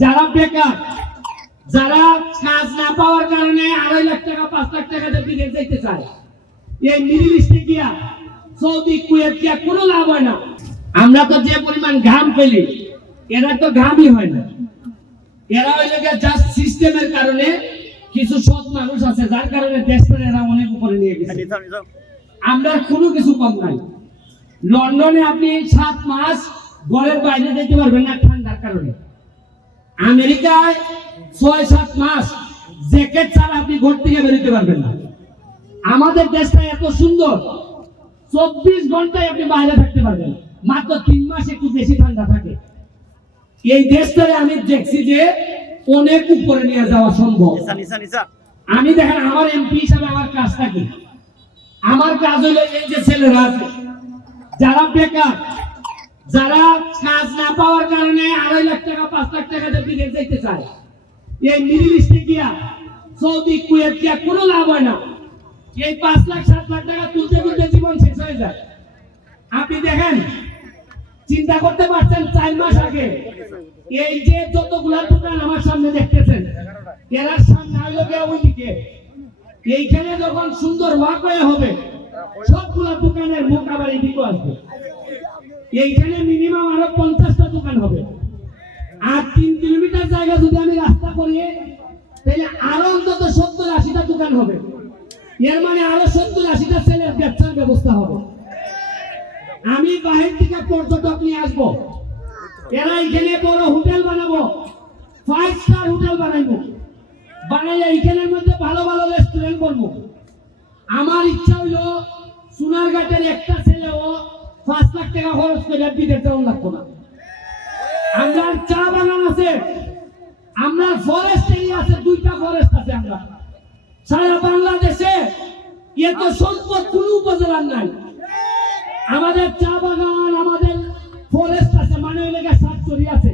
যারা বেকার, যারা কাজ না পাওয়ার কারণে 2.5 লাখ টাকা 5 লাখ টাকা দিয়ে বিদেশ যেতে চায়, এই মিডল ইস্টে গিয়া সৌদি কুয়েত গিয়া কোনো লাভ হয় না। আমরা তো যে পরিমাণ ঘাম ফেলি, এরা তো ঘামই হয় না। এরা হইলে জাস্ট সিস্টেমের কারণে কিছু সৎ মানুষ আছে, যার কারণে দেশটা এরা অনেক উপরে নিয়ে গেছে। আমরা কোনো কিছু কম নাই। লন্ডনে আপনি 7 মাস ঘরের বাইরে যেতে পারবেন না ঠান্ডার কারণে। আমেরিকায় 6-7 মাস জ্যাকেট ছাড়া আপনি ঘর থেকে বেরোতে পারবেন না। আমাদের দেশটা এত সুন্দর, 24 ঘন্টায় আপনি বাইরে থাকতে পারবেন, মাত্র 3 মাস একটু বেশি ঠান্ডা থাকে। এই দেশটারে আমি দেখছি যে অনেক উপরে নিয়ে যাওয়া সম্ভব। আমি দেখেন আমার এমপি হিসাবে আমার কাজটা কি, আমার কাজ হলো এই যে ছেলেরা আছে যারা বেকার, যারা কাজ না পাওয়ার কারণে 2.5 লাখ টাকা 5 লাখ টাকা দিয়ে বিদেশ যেতে চায়, এই মিডল ইস্টে গিয়া সৌদি কুয়েত গিয়া কোনো লাভ হয় না। এই 5 লাখ 7 লাখ টাকা তুলতে তুলতে জীবন শেষ হয়ে যায়। আপনি দেখেন, চিন্তা করতে পারছেন 4 মাস আগে এই যে যতগুলা দোকান আমার সামনে দেখতেছেন, এর সামনে হইলো ওইদিকে, এইখানে যখন সুন্দর ওয়াকওয়ে হবে সবগুলা দোকানের মুখ আবার এইদিকে আসবে। এইখানে মিনিমাম আরো 50টা দোকান হবে। আর 3 কিলোমিটার জায়গা যদি আমি রাস্তা করি, তাহলে আরো অন্তত 70-80টা দোকান হবে। এর মানে আরো 70-80টা ছেলের ব্যবসার ব্যবস্থা হবে। আমি বাহির থেকে পর্যটক নিয়ে আসবো, এরা এখানে বড় হোটেল বানাবো, 5 স্টার হোটেল বানাইবো, বানাইয়া এখানের মধ্যে ভালো ভালো রেস্টুরেন্ট করবো। আমার ইচ্ছা হইলো সোনারঘাটের একটা ছেলেও 5 লাখ টাকা খরচ করে বিদেশ যাওয়া লাগতো না। আমরা চা বাগান আছে, আমরা ফরেস্ট এরিয়া আছে, 2টা ফরেস্ট আছে। আমরা সারা বাংলাদেশে এত সম্পদ কোন উপজেলার নাই। আমাদের চা বাগান, আমাদের ফরেস্ট আছে, মানে এলাকা সাতচুরি আছে,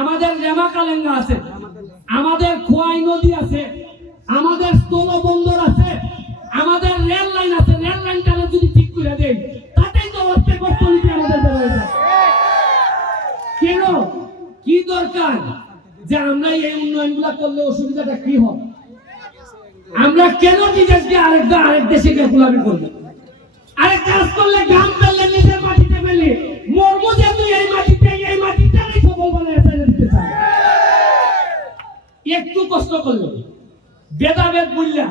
আমাদের রেমাকালেঙ্গা আছে, আমাদের খোয়াই নদী আছে, আমাদের স্থলবন্দর আছে, আমাদের রেল লাইন আছে। রেল লাইনটা যদি ঠিক করে দেয় তাতেই তো অর্থের অর্থনীতি আমাদের বেড়ে যায়। কেন কি দরকার যে আমরা এই উন্নয়নগুলো করলে অসুবিধাটা কি হয়? আমরা কেন নিজেকে আরেক দেশে গিয়ে গোলামি করবো? আরেক কাজ করলে গাম ফেললে নিজের মাটিতে ফেলে মরবো, যে তুই এই মাটিটাই সফল বানায় দিতে চাই। একটু কষ্ট করলে ভেদাভেদ বুঝলা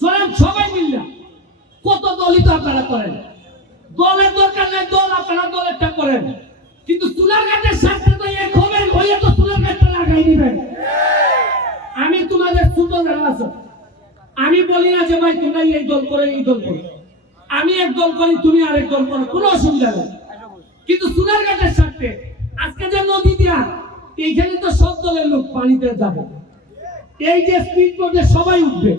চলেন, সবাই মিললা। কত দলই তো আপনারা করেন, দলের দরকার নেই, দল আপনারা দলেরটা করেন, কিন্তু সোনারঘাটের সাথে তো এক হবেন, হইলে তো সোনারঘাটটা লাগাই দিবেন। আমি তোমাদের ছোট যারা আছো, আমি বলি না যে ভাই তোমরা এই দল করে এই দল করো, আমি এক দল করি তুমি আরেক দল করো, কোনো অসুবিধা নেই। কিন্তু সোনারঘাটের সাথে আজকে যে নদী দিয়া এইখানে তো সব দলের লোক পানিতে যাবে, এই যে স্পিড বোটে সবাই উঠবে,